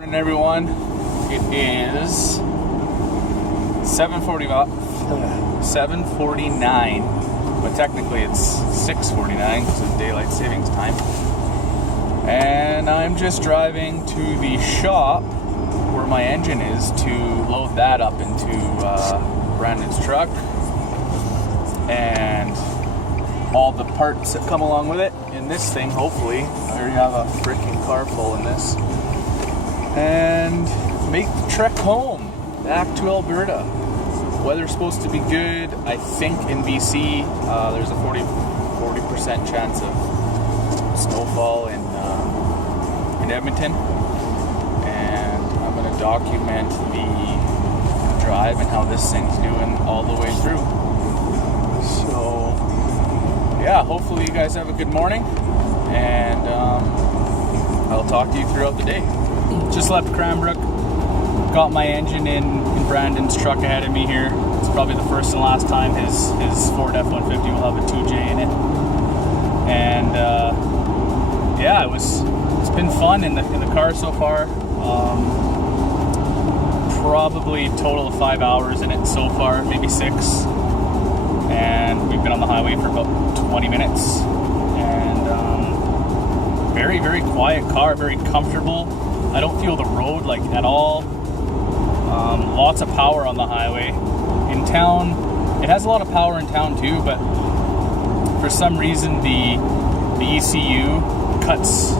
Good morning, everyone. It is 7:49, but technically it's 6:49 because of daylight savings time. And I'm just driving to the shop where my engine is to load that up into Brandon's truck and all the parts that come along with it in this thing. Hopefully, I already have a freaking car full in this. And make the trek home back to Alberta. Weather's supposed to be good. I think in BC there's a 40% chance of snowfall in Edmonton, and I'm going to document the drive and how this thing's doing all the way through. So yeah, hopefully you guys have a good morning, and I'll talk to you throughout the day. Just left Cranbrook, got my engine in Brandon's truck ahead of me here. It's probably the first and last time his Ford F-150 will have a 2J in it. And yeah, it's been fun in the car so far. Probably a total of 5 hours in it so far, maybe 6. And we've been on the highway for about 20 minutes. And very, very quiet car, very comfortable. I don't feel the road like at all. Lots of power on the highway. In town, it has a lot of power in town too, but for some reason the ECU cuts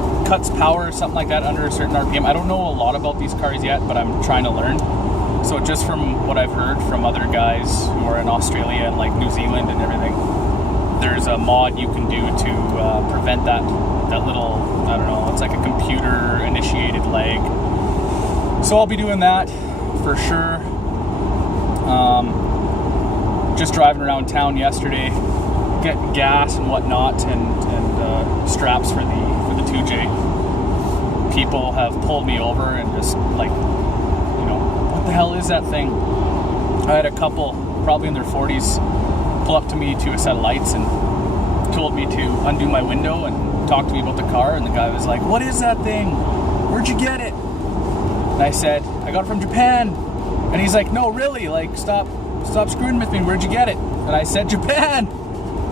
power or something like that under a certain RPM. I don't know a lot about these cars yet, but I'm trying to learn. So just from what I've heard from other guys who are in Australia and like New Zealand and everything, there's a mod you can do to prevent that little, I don't know, it's like a computer initiated lag. So I'll be doing that for sure. Just driving around town yesterday, getting gas and whatnot, and straps for the 2J. People have pulled me over and just like, what the hell is that thing? I had a couple, probably in their 40s, pull up to me to a set of lights and told me to undo my window and talk to me about the car. And the guy was like, "What is that thing? Where'd you get it?" And I said, "I got it from Japan." And he's like, "No, really? Like, stop screwing with me. Where'd you get it?" And I said, "Japan.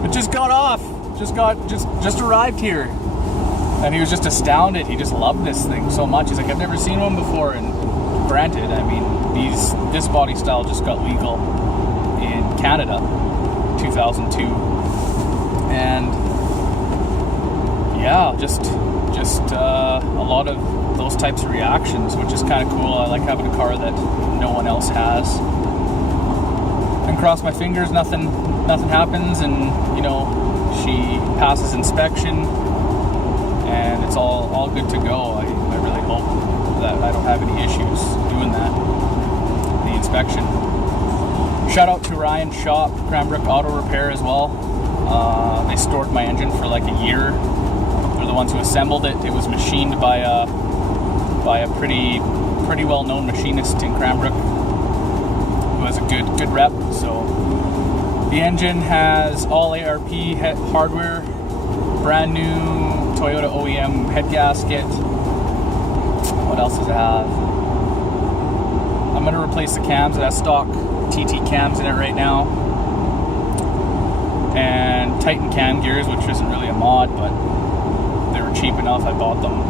It just got off. Just arrived here." And he was just astounded. He just loved this thing so much. He's like, "I've never seen one before." And granted, I mean, this body style just got legal in Canada, 2002, and yeah, just a lot of those types of reactions, which is kind of cool. I like having a car that no one else has. And cross my fingers, nothing happens, and she passes inspection, and it's all good to go. I really hope that I don't have any issues doing that, the inspection. Shout out to Ryan's shop, Cranbrook Auto Repair as well. They stored my engine for like a year. They're the ones who assembled it. It was machined by a pretty well-known machinist in Cranbrook, who has a good rep. So the engine has all ARP hardware, brand new Toyota OEM head gasket. What else does it have? I'm going to replace the cams. It has stock TT cams in it right now. And Titan cam gears, which isn't really a mod, but they were cheap enough. I bought them.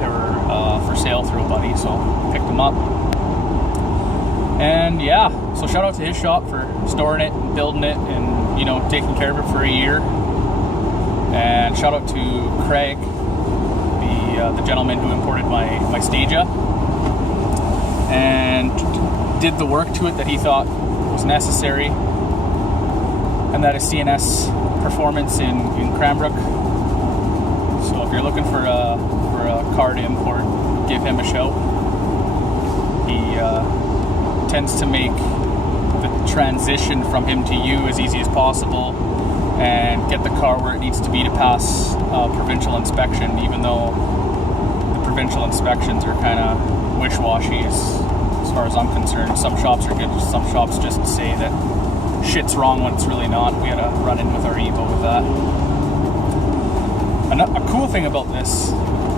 They were for sale through a buddy, so picked them up. And yeah, so shout out to his shop for storing it and building it and taking care of it for a year. And shout out to Craig, the gentleman who imported my Stagea and did the work to it that he thought was necessary, and that is CNS Performance in Cranbrook. So if you're looking for a car to import, give him a shout. He tends to make the transition from him to you as easy as possible and get the car where it needs to be to pass provincial inspection, even though the provincial inspections are kind of wish-washy as far as I'm concerned. Some shops are good, some shops just say that shit's wrong when it's really not. We had a run-in with our Evo with that. A cool thing about this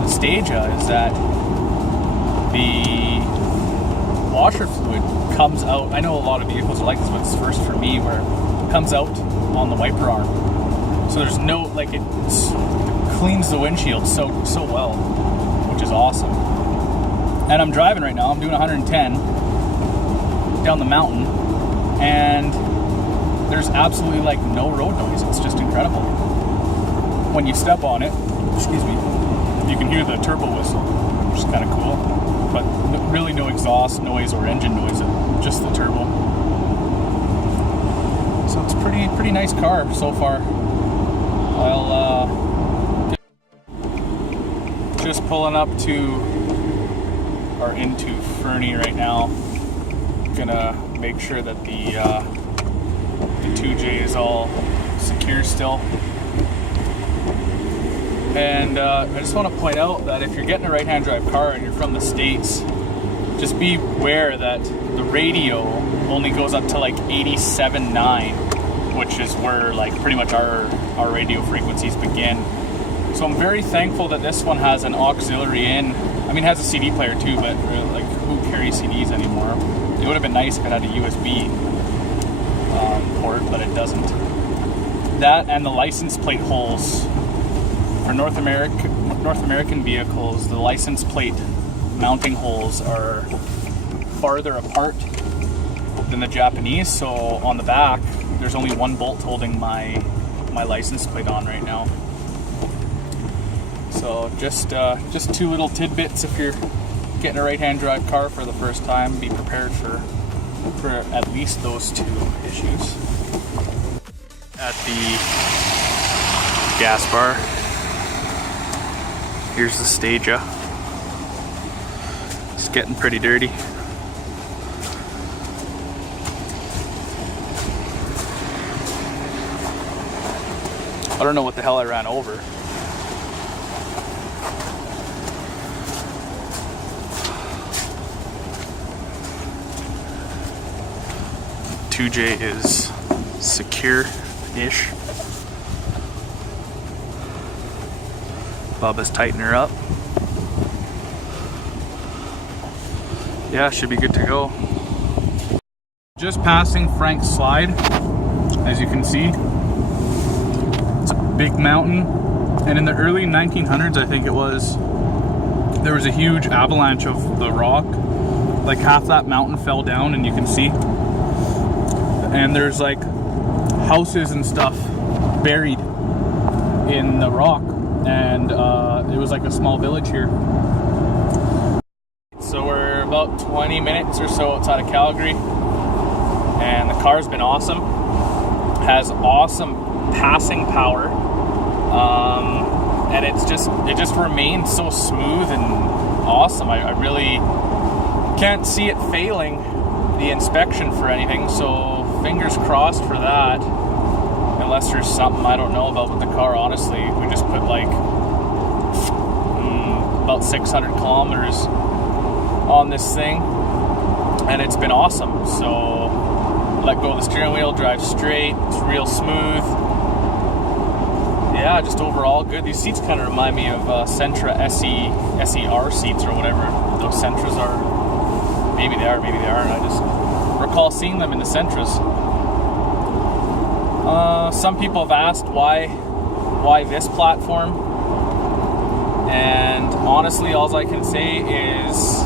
Stagea is that the washer fluid comes out. I know a lot of vehicles are like this, but it's first for me, where it comes out on the wiper arm. So there's no, like, it cleans the windshield so well, which is awesome. And I'm driving right now. I'm doing 110 down the mountain, and there's absolutely like no road noise. It's just incredible. When you step on it, excuse me, you can hear the turbo whistle, which is kind of cool, but really no exhaust noise or engine noise, just the turbo. So it's pretty nice car so far. I'll just pulling up to or into Fernie right now. Gonna make sure that the 2J is all secure still. And I just want to point out that if you're getting a right-hand drive car and you're from the States, just be aware that the radio only goes up to like 87.9, which is where like pretty much our radio frequencies begin. So I'm very thankful that this one has an auxiliary in. I mean, it has a CD player too, but like, who carries CDs anymore? It would have been nice if it had a USB port, but it doesn't. That and the license plate holes. For North American vehicles, the license plate mounting holes are farther apart than the Japanese. So on the back, there's only one bolt holding my license plate on right now. So just two little tidbits. If you're getting a right-hand drive car for the first time, be prepared for at least those two issues. At the gas bar, here's the Stagea. It's getting pretty dirty. I don't know what the hell I ran over. The 2J is secure-ish. Bubba's tightening her up. Yeah, should be good to go. Just passing Frank's Slide, as you can see. It's a big mountain, and in the early 1900s, I think it was, there was a huge avalanche of the rock. Like half that mountain fell down, and you can see. And there's like houses and stuff buried in the rock. And it was like a small village here. So we're about 20 minutes or so outside of Calgary, and the car's been awesome. Has awesome passing power, and it just remains so smooth and awesome. I really can't see it failing the inspection for anything, so fingers crossed for that. Unless there's something I don't know about with the car, honestly. We just put like about 600 kilometers on this thing, and it's been awesome. So let go of the steering wheel, drive straight, it's real smooth. Yeah, just overall good. These seats kind of remind me of Sentra SER seats or whatever those Sentras are. Maybe they are, maybe they aren't. I just recall seeing them in the Sentras. Some people have asked why this platform, and honestly, all I can say is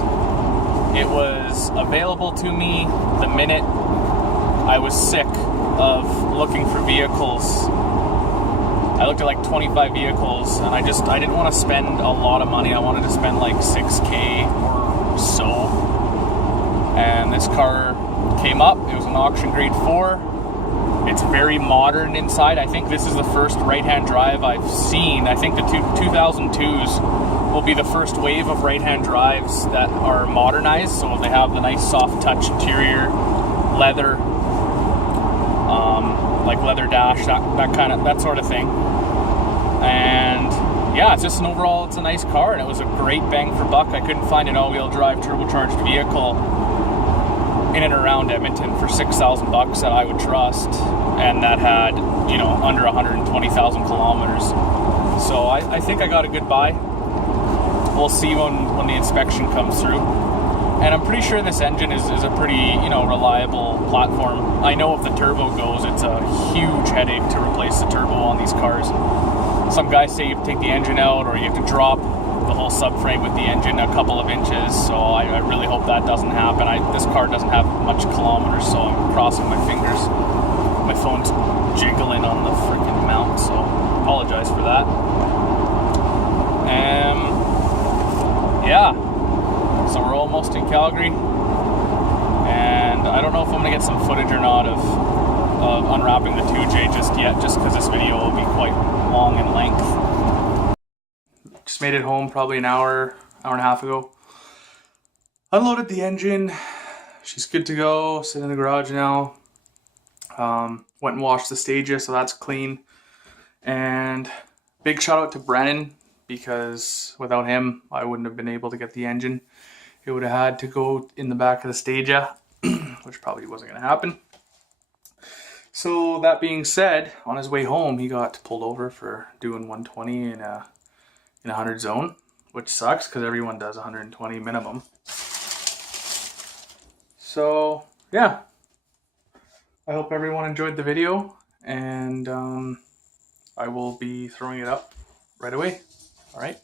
it was available to me the minute I was sick of looking for vehicles. I looked at like 25 vehicles, and I didn't want to spend a lot of money. I wanted to spend like $6,000 or so, and this car came up. It was an auction grade 4. It's very modern inside. I think this is the first right-hand drive I've seen. I think the 2002s will be the first wave of right-hand drives that are modernized. So they have the nice soft touch interior, leather, like leather dash, that sort of thing. And yeah, it's just it's a nice car, and it was a great bang for buck. I couldn't find an all-wheel drive turbocharged vehicle in and around Edmonton for $6,000 that I would trust, and that had, under 120,000 kilometers. So I think I got a good buy. we'll see when the inspection comes through. And I'm pretty sure this engine is a pretty, you know, reliable platform. I know if the turbo goes, it's a huge headache to replace the turbo on these cars. Some guys say you have to take the engine out, or you have to drop the whole subframe with the engine a couple of inches. So I really hope that doesn't happen. This car doesn't have much kilometers, so I'm crossing my fingers. My phone's jiggling on the freaking mount, so apologize for that. Yeah. So we're almost in Calgary, and I don't know if I'm gonna get some footage or not of unwrapping the 2J just yet, just because this video will be quite long in length. Just made it home probably an hour and a half ago. Unloaded the engine. She's good to go. Sitting in the garage now. Went and washed the Stagea, so that's clean. And big shout out to Brennan, because without him, I wouldn't have been able to get the engine. It would have had to go in the back of the Stagea, which probably wasn't going to happen. So that being said, on his way home, he got pulled over for doing 120 in a 100 zone, which sucks because everyone does 120 minimum. So yeah, I hope everyone enjoyed the video, and I will be throwing it up right away. All right.